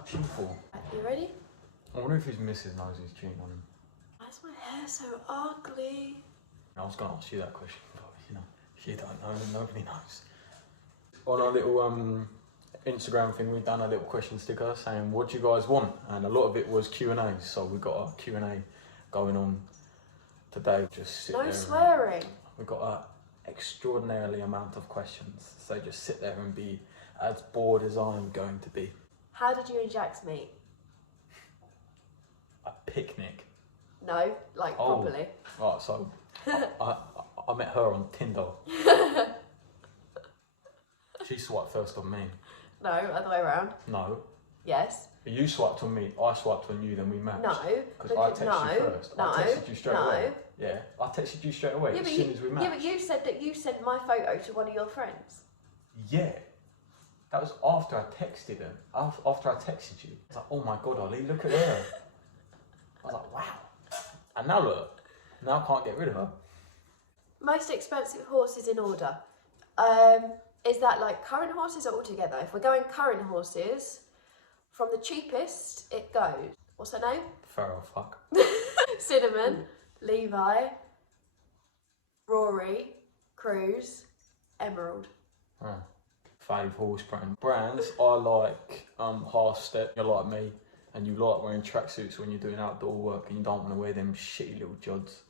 touching for? You ready? I wonder if his missus knows he's cheating on him. Why is my hair so ugly? I was going to ask you that question, but you know, you don't know, nobody knows. On our little Instagram thing, we've done a little question sticker saying, what do you guys want? And a lot of it was Q&As, so we got a Q&A going on today. Just sit there. No swearing. We've got an extraordinarily amount of questions, so just sit there and be as bored as I'm going to be. How did you and Jax meet? A picnic. No, like properly. Right, so I met her on Tinder. She swiped first on me. No, other way around. No. Yes. You swiped on me, I swiped on you, then we matched. No. Because I texted you first. No. I texted you straight away. Yeah, I texted you straight away as soon as we matched. Yeah, but you said that you sent my photo to one of your friends. Yeah. That was after I texted her. After I texted you. I was like, oh my God, Ollie, look at her. I was like, wow. And now look. Now I can't get rid of her. Most expensive horses in order. Is that like current horses or altogether? If we're going current horses, from the cheapest, it goes. What's her name? Feral fuck. Cinnamon, Levi, Rory, Cruz, Emerald. Fave horse brands. I like Half Step. You're like me, and you like wearing tracksuits when you're doing outdoor work, and you don't want to wear them shitty little jods,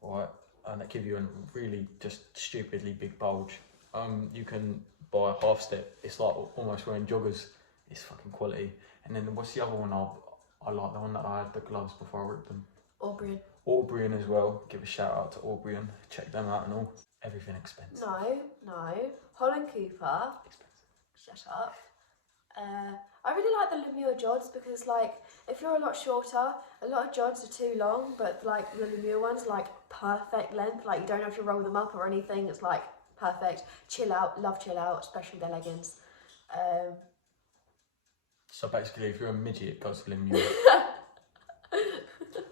right? And they give you a really just stupidly big bulge. You can buy Half Step. It's like almost wearing joggers. It's fucking quality. And then what's the other one? I like the one that I had the gloves before I ripped them. Aubrian. Aubrian as well. Give a shout out to Aubrian. Check them out and all. Everything expensive. No. Holland Cooper. Expensive. Shut up. I really like the Lemure jods because, like, if you're a lot shorter, a lot of jods are too long, but like the Lemure ones, like perfect length. Like you don't have to roll them up or anything. It's like perfect. Chill out. Love chill out, especially their leggings. So basically, if you're a midget, it goes for Lemure.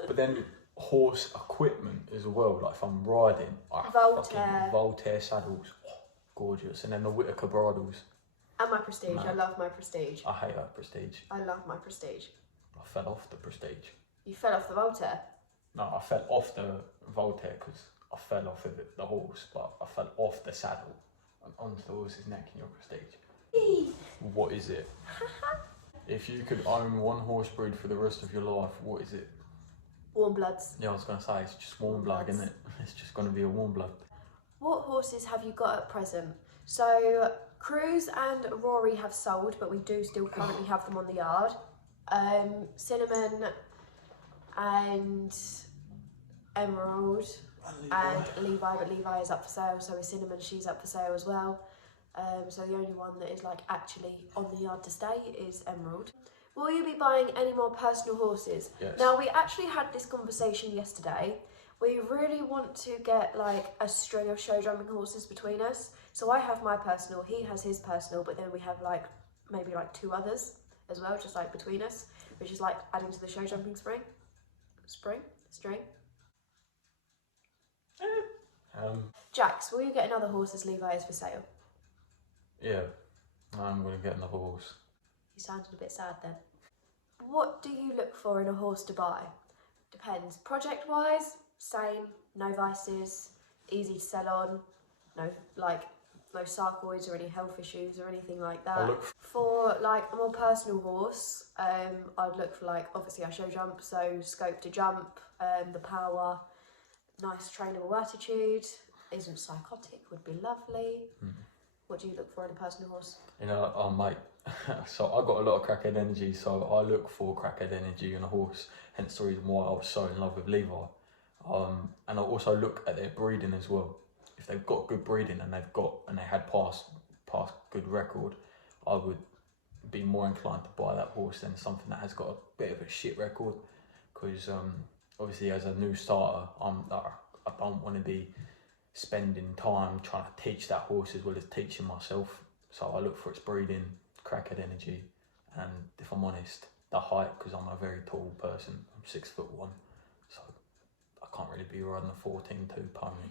But then horse equipment as well. Like if I'm riding, Voltaire. Voltaire saddles, gorgeous. And then the Whittaker bridles. And my Prestige. I love my Prestige. I hate her Prestige. I love my Prestige. I fell off the Prestige. You fell off the Voltaire? No, I fell off the Voltaire because I fell off of the horse, but I fell off the saddle and onto the horse's neck in your Prestige. What is it? If you could own one horse breed for the rest of your life, what is it? Warm bloods. Yeah, I was going to say, it's just warm blood, isn't it? It's just going to be a warm blood. What horses have you got at present? So, Cruz and Rory have sold, but we do still currently have them on the yard. Cinnamon and Emerald and Levi, but Levi is up for sale, so is Cinnamon, she's up for sale as well. So the only one that is like actually on the yard to stay is Emerald. Will you be buying any more personal horses? Yes. Now, we actually had this conversation yesterday. We really want to get like a string of show jumping horses between us. So I have my personal, he has his personal, but then we have like maybe like 2 others as well, just like between us, which is like adding to the show jumping string. Jax, will you get another horse as Levi is for sale? Yeah, I'm going to get another horse. You sounded a bit sad then. What do you look for in a horse to buy? Depends. Project-wise, same, no vices, easy to sell on, no sarcoids or any health issues or anything like that. For like a more personal horse, I'd look for like, obviously I show jump, so scope to jump, the power, nice trainable attitude, isn't psychotic, would be lovely. What do you look for in a personal horse? You know, mate, so I got a lot of crackhead energy, so I look for crackhead energy in a horse, hence the reason why I was so in love with Levi. And I also look at their breeding as well. If they've got good breeding and they had past good record, I would be more inclined to buy that horse than something that has got a bit of a shit record. Because obviously as a new starter, I don't want to be spending time trying to teach that horse as well as teaching myself. So I look for its breeding, crackhead energy, and if I'm honest, the height, because I'm a very tall person. I'm 6'1", so I can't really be riding a 14-2 pony.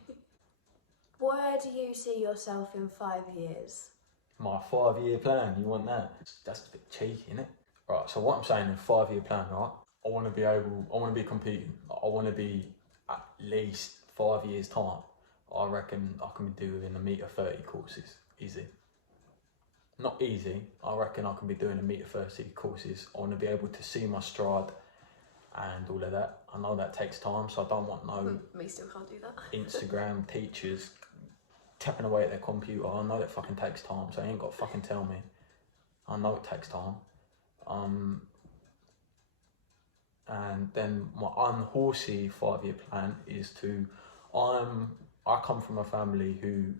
Where do you see yourself in 5 years? My 5-year plan, you want that? That's a bit cheeky, isn't it? Right, so what I'm saying in 5-year plan, right? I want to be competing. I want to be at least 5 years time. I reckon I can be doing a metre 30 courses, easy. Not easy, I reckon I can be doing a metre 30 courses. I want to be able to see my stride and all of that. I know that takes time, so I don't want no Me still can't do that. Instagram teachers tapping away at their computer. I know that fucking takes time, so you ain't got to fucking tell me. I know it takes time. And then my unhorsey 5-year plan is to, I come from a family who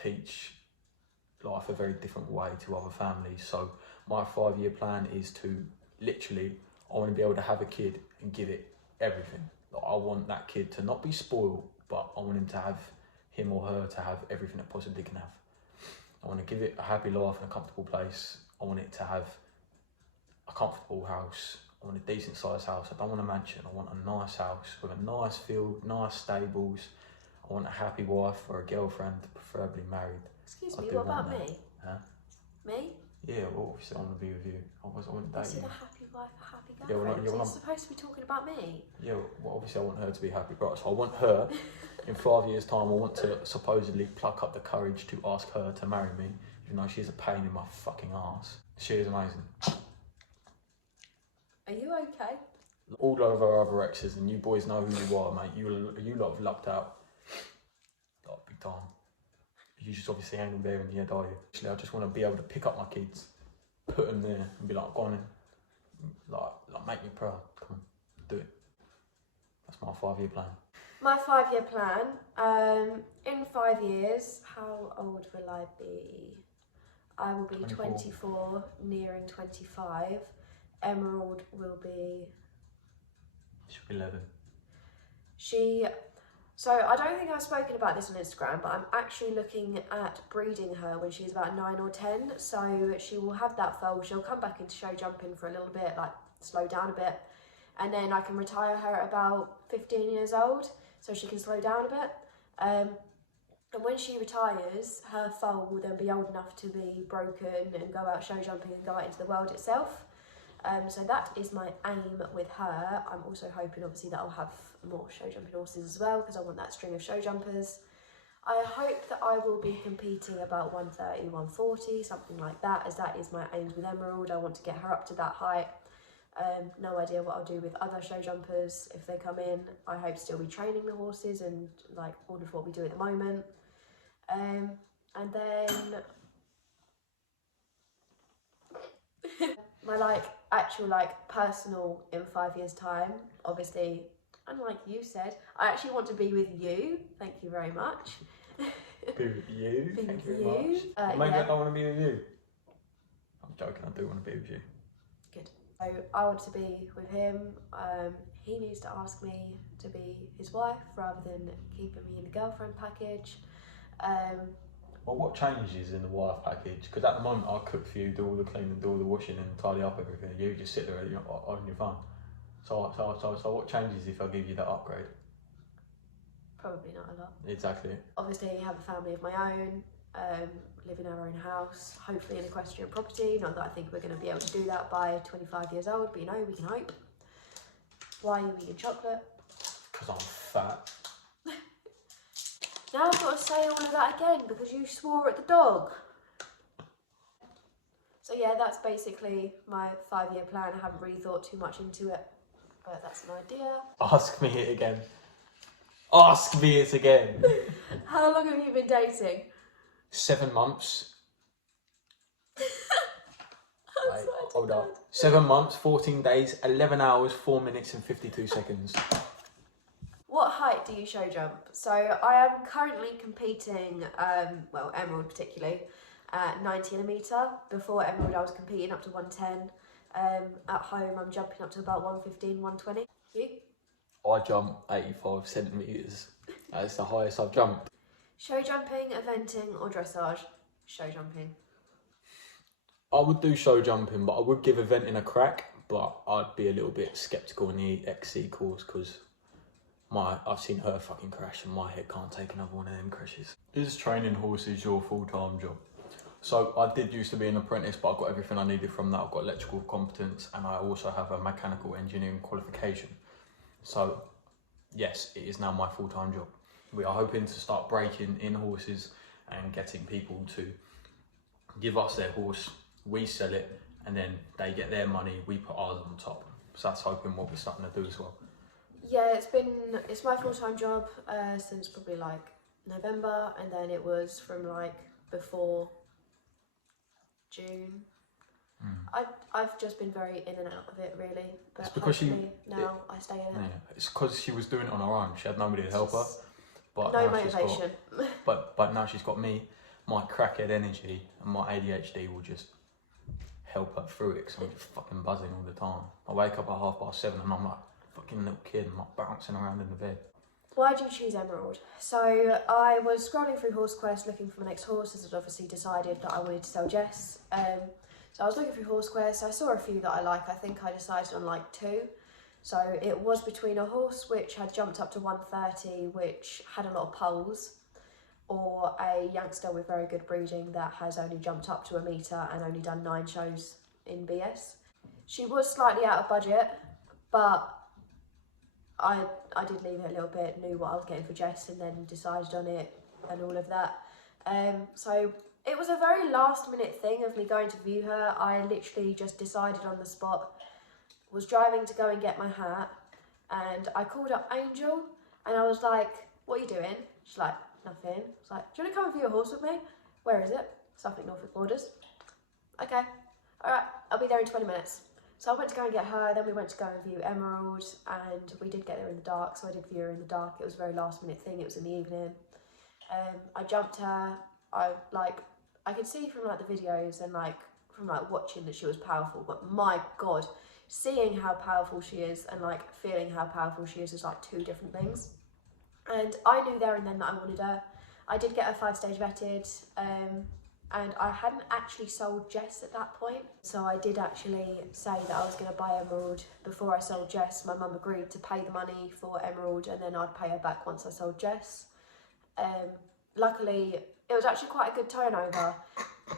teach life a very different way to other families. So my 5-year plan is to literally, I want to be able to have a kid and give it everything. Like, I want that kid to not be spoiled, but I want him or her to have everything it possibly can have. I want to give it a happy life and a comfortable place. I want it to have a comfortable house. I want a decent sized house. I don't want a mansion. I want a nice house with a nice field, nice stables. I want a happy wife or a girlfriend, preferably married. Excuse me, what about me? Huh? Me? Yeah, well, obviously I want to be with you. I wouldn't date I said you. a happy wife, a happy Yeah, well, girlfriend. yeah, well, You're supposed to be talking about me. Yeah, well, obviously I want her to be happy, right? So I want her, in 5 years' time, I want to supposedly pluck up the courage to ask her to marry me, even though she's a pain in my fucking arse. She is amazing. Are you okay? All of our other exes, and you boys know who you are, mate. You lot have lucked out. Like, big time. You just obviously ain't there in the end, are you? Actually, I just want to be able to pick up my kids, put them there, and be like, go on in. Like make me proud. Come on, do it. That's my 5-year plan. My 5-year plan, in 5 years, how old will I be? I will be 24, nearing 25. Emerald will be... She'll be 11. So I don't think I've spoken about this on Instagram, but I'm actually looking at breeding her when she's about 9 or 10. So she will have that foal. She'll come back into show jumping for a little bit, like slow down a bit. And then I can retire her at about 15 years old, so she can slow down a bit. And when she retires, her foal will then be old enough to be broken and go out show jumping and go out into the world itself. So that is my aim with her. I'm also hoping, obviously, that I'll have more show jumping horses as well, because I want that string of show jumpers. I hope that I will be competing about 130, 140, something like that, as that is my aims with Emerald. I want to get her up to that height. No idea what I'll do with other show jumpers if they come in. I hope still be training the horses and like all of what we do at the moment. And then my actual personal in 5 years time, obviously, unlike you said, I actually want to be with you. Thank you very much. Be with you. Be Thank with you very you. much. Maybe I don't want to be with you. I'm joking, I do want to be with you. Good. So I want to be with him. He needs to ask me to be his wife rather than keeping me in the girlfriend package. Well, what changes in the wife package? Because at the moment I cook for you, do all the cleaning, do all the washing and tidy up everything. You just sit there on your phone. So what changes if I give you that upgrade? Probably not a lot. Exactly. Obviously, have a family of my own, live in our own house, hopefully an equestrian property. Not that I think we're going to be able to do that by 25 years old, but you know, we can hope. Why are you vegan chocolate? Because I'm fat. Now I've got to say all of that again because you swore at the dog. So yeah, that's basically my 5-year plan. I haven't really thought too much into it, but that's an idea. Ask me it again. Ask me it again. How long have you been dating? 7 months. I Wait, swear to hold God. up. 7 months, 14 days, 11 hours, 4 minutes and 52 seconds. What height do you show jump? So I am currently competing, well, Emerald particularly, at 90 and a metre. Before Emerald I was competing up to 110. At home I'm jumping up to about 115, 120. You? I jump 85 centimetres. That's the highest I've jumped. Show jumping, eventing or dressage? Show jumping. I would do show jumping, but I would give eventing a crack, but I'd be a little bit sceptical in the XC course because I've seen her fucking crash and my head can't take another one of them crashes. Is training horses your full-time job? So I did used to be an apprentice, but I got everything I needed from that. I've got electrical competence and I also have a mechanical engineering qualification. So yes, it is now my full-time job. We are hoping to start breaking in horses and getting people to give us their horse, we sell it, and then they get their money, we put ours on top. So that's hoping what we're starting to do as well. Yeah, it's my full-time job since probably like November, and then it was from like before June. I've just been very in and out of it really, but It's because now I stay in it. Yeah, it's because she was doing it on her own. She had nobody to help her. But No now motivation. But now she's got me. My crackhead energy and my ADHD will just help her through it, because I'm just fucking buzzing all the time. I wake up at 7:30 and I'm like a fucking little kid. I'm like bouncing around in the bed. Why did you choose Emerald? So I was scrolling through HorseQuest looking for my next horse, as I'd obviously decided that I wanted to sell Jess. So I was looking through HorseQuest, I saw a few that I like. I think I decided on like 2. So it was between a horse which had jumped up to 130, which had a lot of poles, or a youngster with very good breeding that has only jumped up to a metre and only done 9 shows in BS. She was slightly out of budget, but I did leave it a little bit, knew what I was getting for Jess, and then decided on it and all of that. So it was a very last minute thing of me going to view her. I literally just decided on the spot, was driving to go and get my hat, and I called up Angel and I was like, what are you doing? She's like, nothing. I was like, do you want to come and view a horse with me? Where is it? Suffolk, Norfolk borders. Okay, alright, I'll be there in 20 minutes. So I went to go and get her, then we went to go and view Emerald, and we did get there in the dark, so I did view her in the dark. It was a very last minute thing, it was in the evening. I jumped her, I could see from like the videos and like from like watching that she was powerful, but my god, seeing how powerful she is and like feeling how powerful she is like 2 different things. And I knew there and then that I wanted her. I did get her 5-stage vetted, and I hadn't actually sold Jess at that point. So I did actually say that I was going to buy Emerald before I sold Jess. My mum agreed to pay the money for Emerald and then I'd pay her back once I sold Jess. Luckily, it was actually quite a good turnover.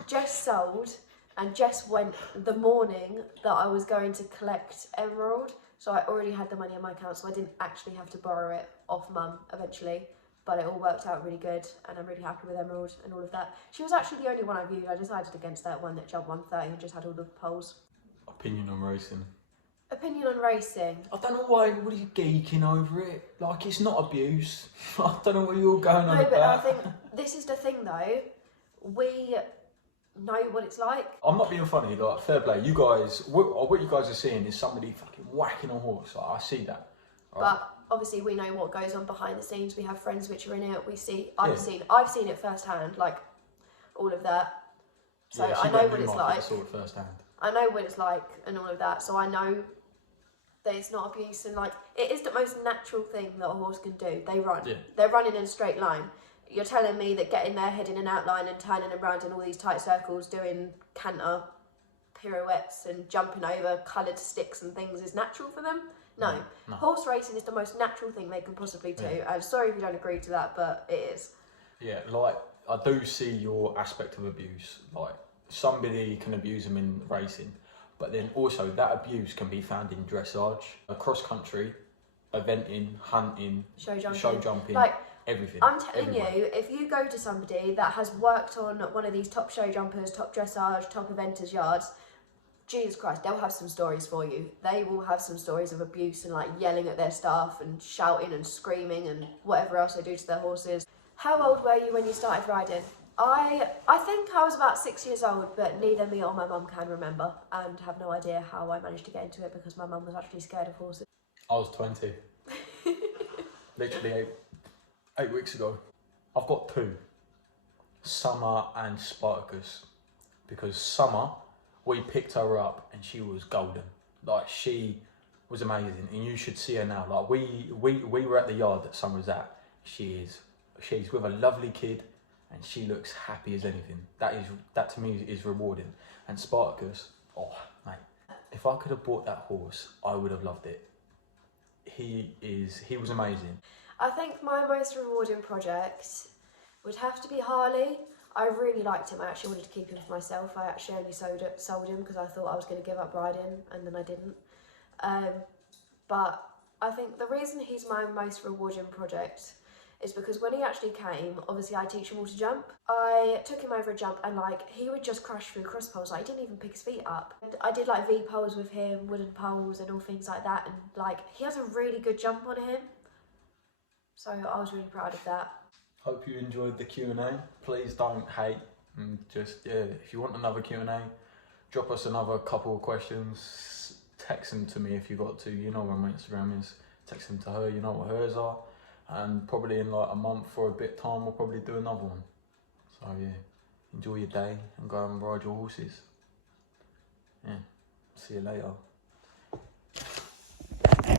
Jess sold, and Jess went the morning that I was going to collect Emerald. So I already had the money in my account, so I didn't actually have to borrow it off mum eventually. But it all worked out really good, and I'm really happy with Emerald and all of that. She was actually the only one I viewed. I decided against that one that jumped 130 and just had all the poles. Opinion on racing. Opinion on racing. I don't know why everybody's geeking over it. Like, it's not abuse. I don't know what you're going on No, about. but I think this is the thing though. We know what it's like. I'm not being funny, like, fair play. You guys, what you guys are seeing is somebody fucking whacking a horse. Like, I see that. Right? But obviously we know what goes on behind the scenes. We have friends which are in it. I've seen it firsthand, like all of that. So yeah, I know what it's like. Saw it firsthand. I know what it's like and all of that. So I know that it's not abuse, and like it is the most natural thing that a horse can do. They run. Yeah. They're running in a straight line. You're telling me that getting their head in an outline and turning around in all these tight circles, doing canter pirouettes and jumping over coloured sticks and things is natural for them? No. Horse racing is the most natural thing they can possibly do. Yeah. I'm sorry if you don't agree to that, but it is. Yeah, like, I do see your aspect of abuse. Like, somebody can abuse them in racing, but then also that abuse can be found in dressage, cross country, eventing, hunting, Show jumping. like, everything. I'm telling you, if you go to somebody that has worked on one of these top show jumpers, top dressage, top eventers yards, Jesus Christ, they'll have some stories for you. They will have some stories of abuse and like yelling at their staff and shouting and screaming and whatever else they do to their horses. How old were you when you started riding? I think I was about 6 years old, but neither me or my mum can remember, and have no idea how I managed to get into it because my mum was actually scared of horses. I was 20. Literally 8 weeks ago. I've got 2. Summer and Spartacus. Because Summer, we picked her up and she was golden. Like, she was amazing, and you should see her now. Like, we were at the yard that Summer's at. She's with a lovely kid, and she looks happy as anything. That to me is rewarding. And Spartacus, oh mate, if I could have bought that horse, I would have loved it. He was amazing. I think my most rewarding project would have to be Harley. I really liked him. I actually wanted to keep him for myself. I actually only sold him because I thought I was going to give up riding, and then I didn't. But I think the reason he's my most rewarding project is because when he actually came, obviously I teach him all to jump. I took him over a jump and like he would just crash through cross poles, like he didn't even pick his feet up. And I did like V poles with him, wooden poles and all things like that, and like he has a really good jump on him. So I was really proud of that. Hope you enjoyed the Q&A. Please don't hate, and just, yeah, if you want another Q&A, drop us another couple of questions, text them to me if you got to, you know where my Instagram is, text them to her, you know what hers are, and probably in like a month or a bit time we'll probably do another one. So yeah, enjoy your day and go and ride your horses. Yeah, see you later.